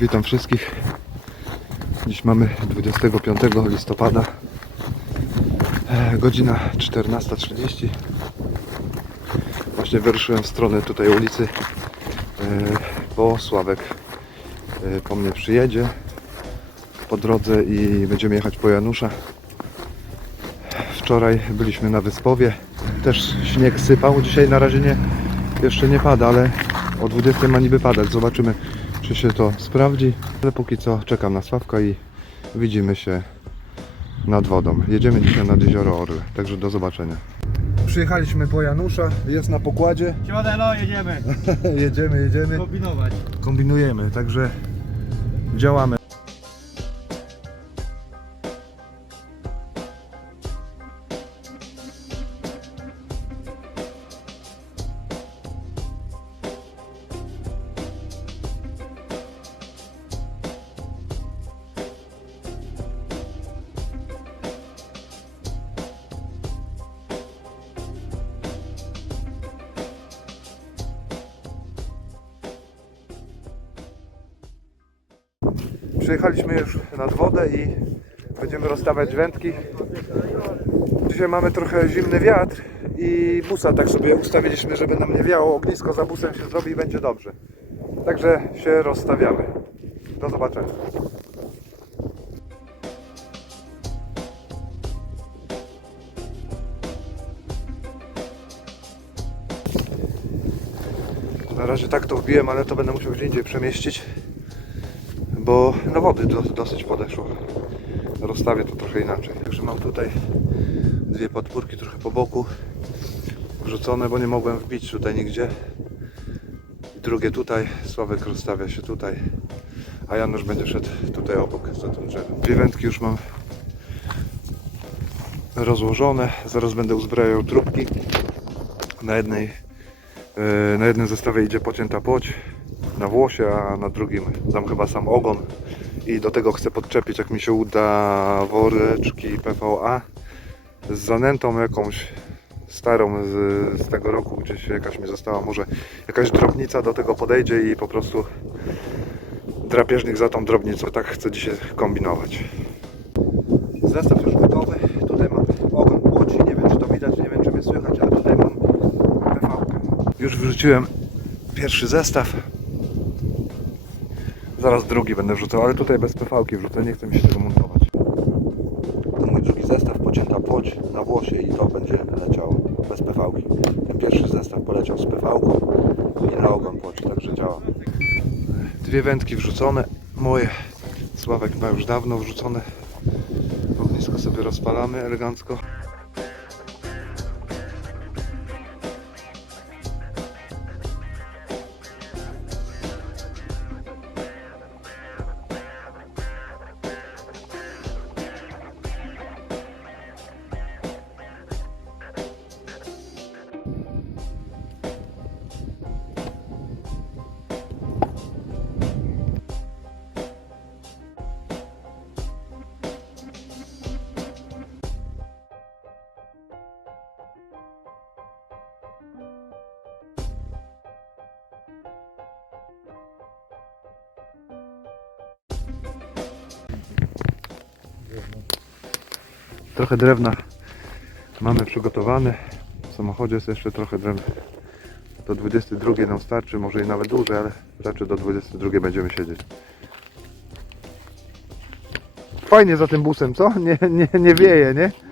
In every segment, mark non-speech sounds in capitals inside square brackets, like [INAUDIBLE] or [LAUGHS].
Witam wszystkich. Dziś mamy 25 listopada. E, Godzina 14.30. Właśnie wyruszyłem w stronę tutaj ulicy, e, bo Sławek e, po mnie przyjedzie po drodze i będziemy jechać po Janusza. Wczoraj byliśmy na Wyspowie. Też śnieg sypał. Dzisiaj na razie nie, jeszcze nie pada, ale o 20 ma niby padać. Zobaczymy, czy się to sprawdzi. Ale póki co czekam na Sławka i widzimy się nad wodą. Jedziemy dzisiaj nad jezioro Orle, także do zobaczenia. Przyjechaliśmy po Janusza, jest na pokładzie. Siadelo, jedziemy. [LAUGHS] jedziemy, jedziemy. Kombinować. Kombinujemy, także działamy. Przyjechaliśmy już nad wodę i będziemy rozstawiać wędki. Dzisiaj mamy trochę zimny wiatr i busa tak sobie ustawiliśmy, żeby nam nie wiało. Ognisko za busem się zrobi i będzie dobrze. Także się rozstawiamy. Do zobaczenia. Na razie tak to wbiłem, ale to będę musiał gdzie indziej przemieścić bo no wody do, dosyć podeszło. Rozstawię to trochę inaczej. Także mam tutaj dwie podpórki trochę po boku wrzucone, bo nie mogłem wbić tutaj nigdzie. I drugie tutaj, Sławek rozstawia się tutaj, a Janusz będzie szedł tutaj obok za tym drzewem. Dwie wędki już mam rozłożone. Zaraz będę uzbrajał trubki. Na jednej e, na jednym zestawie idzie pocięta płoć na włosie, a na drugim dam chyba sam ogon. I do tego chcę podczepić jak mi się uda woreczki PVA z zanętą jakąś starą z, z tego roku gdzieś jakaś mi została. Może jakaś drobnica do tego podejdzie i po prostu drapieżnik za tą drobnicą. Tak chcę dzisiaj kombinować. Zestaw już gotowy. Tutaj mam ogon płoci nie wiem czy to widać, nie wiem czy mnie słychać ale tutaj mam PV już wrzuciłem pierwszy zestaw Zaraz drugi będę wrzucał, ale tutaj bez PV-ki wrzucę, nie chcę mi się tego montować. To mój drugi zestaw, pocięta płoć na włosie i to będzie leciało bez PV-ki. Ten pierwszy zestaw poleciał z PV-ką i na ogon płoć, także działa. Dwie wędki wrzucone, moje. Sławek ma już dawno wrzucone. Ognisko sobie rozpalamy elegancko. Trochę drewna mamy przygotowane. W samochodzie jest jeszcze trochę drewna. Do 22 nam starczy, może i nawet dłużej, ale raczej do 22 będziemy siedzieć. Fajnie za tym busem, co? Nie, nie, nie wieje, nie?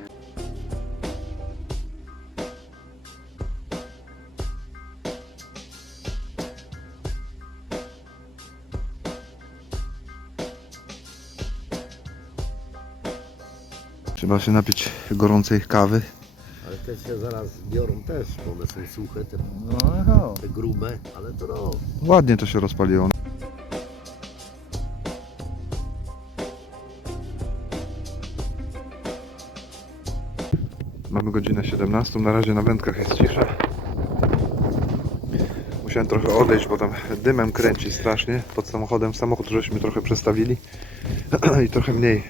Trzeba się napić gorącej kawy. Ale te się zaraz biorą też, bo one są suche, te, No, te grube, ale to no, ładnie to się rozpaliło. Mamy godzinę 17, na razie na wędkach jest cisza. Musiałem trochę odejść, bo tam dymem kręci strasznie pod samochodem. Samochód żeśmy trochę przestawili [CLEARS THROAT] i trochę mniej,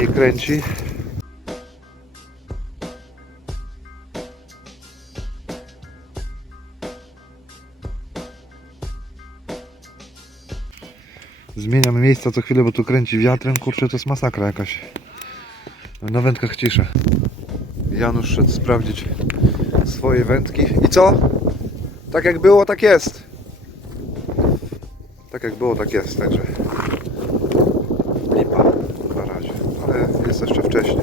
mniej kręci. Zmieniam miejsca co chwilę, bo tu kręci wiatrem. Kurczę, to jest masakra jakaś. Na wędkach ciszę. Janusz szedł sprawdzić swoje wędki. I co? Tak jak było, tak jest. Tak jak było, tak jest, także lipa jest jeszcze wcześnie.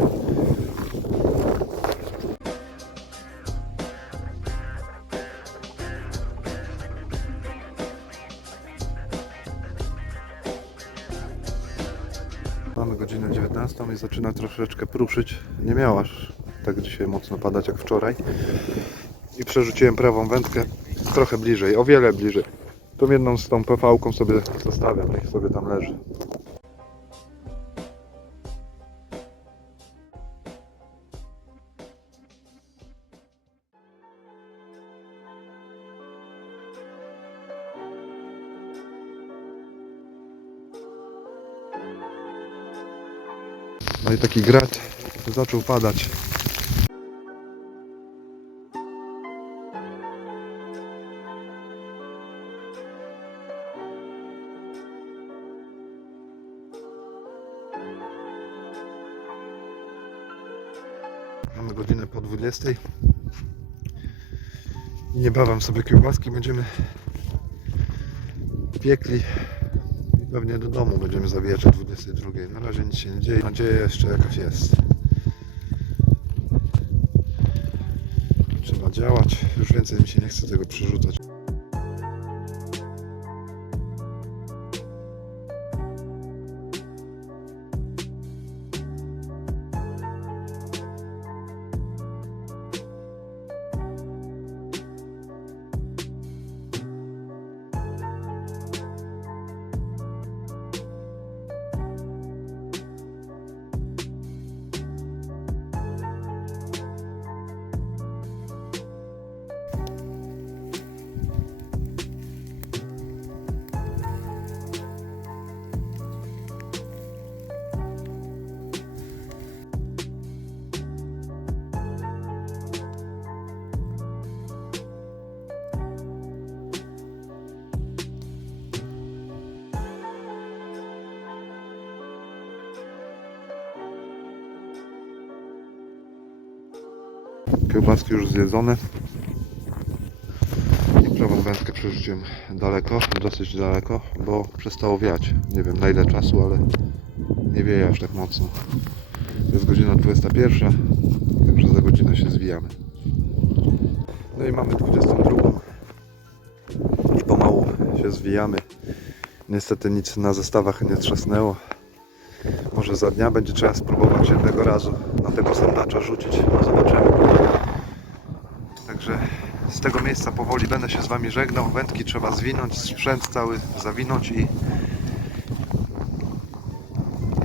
Mamy godzinę 19 i zaczyna troszeczkę pruszyć. Nie miałaś tak dzisiaj mocno padać jak wczoraj. I przerzuciłem prawą wędkę trochę bliżej, o wiele bliżej. Tą jedną z tą PV-ką sobie zostawiam, niech sobie tam leży. No i taki grat zaczął padać. Mamy godzinę po 20. I niebawem sobie kiełbaski będziemy piekli. Pewnie do domu będziemy zabijać o 22. Na razie nic się nie dzieje. Nadzieja jeszcze jakaś jest. Trzeba działać. Już więcej mi się nie chce tego przerzucać. Kiełbaski już zjedzone. I prawą wędkę przerzuciłem daleko, dosyć daleko, bo przestało wiać. Nie wiem na ile czasu, ale nie wieje aż tak mocno. Jest godzina 21, także za godzinę się zwijamy. No i mamy 22 i pomału się zwijamy. Niestety nic na zestawach nie trzasnęło. Może za dnia będzie trzeba spróbować jednego razu na tego sandacza rzucić. Zobaczymy. Z tego miejsca powoli będę się z Wami żegnał. Wędki trzeba zwinąć, sprzęt cały zawinąć i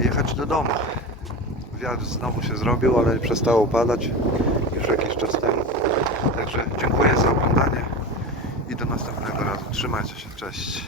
jechać do domu. Wiatr znowu się zrobił, ale przestało padać już jakiś czas temu. Także dziękuję za oglądanie i do następnego razu. Trzymajcie się, cześć.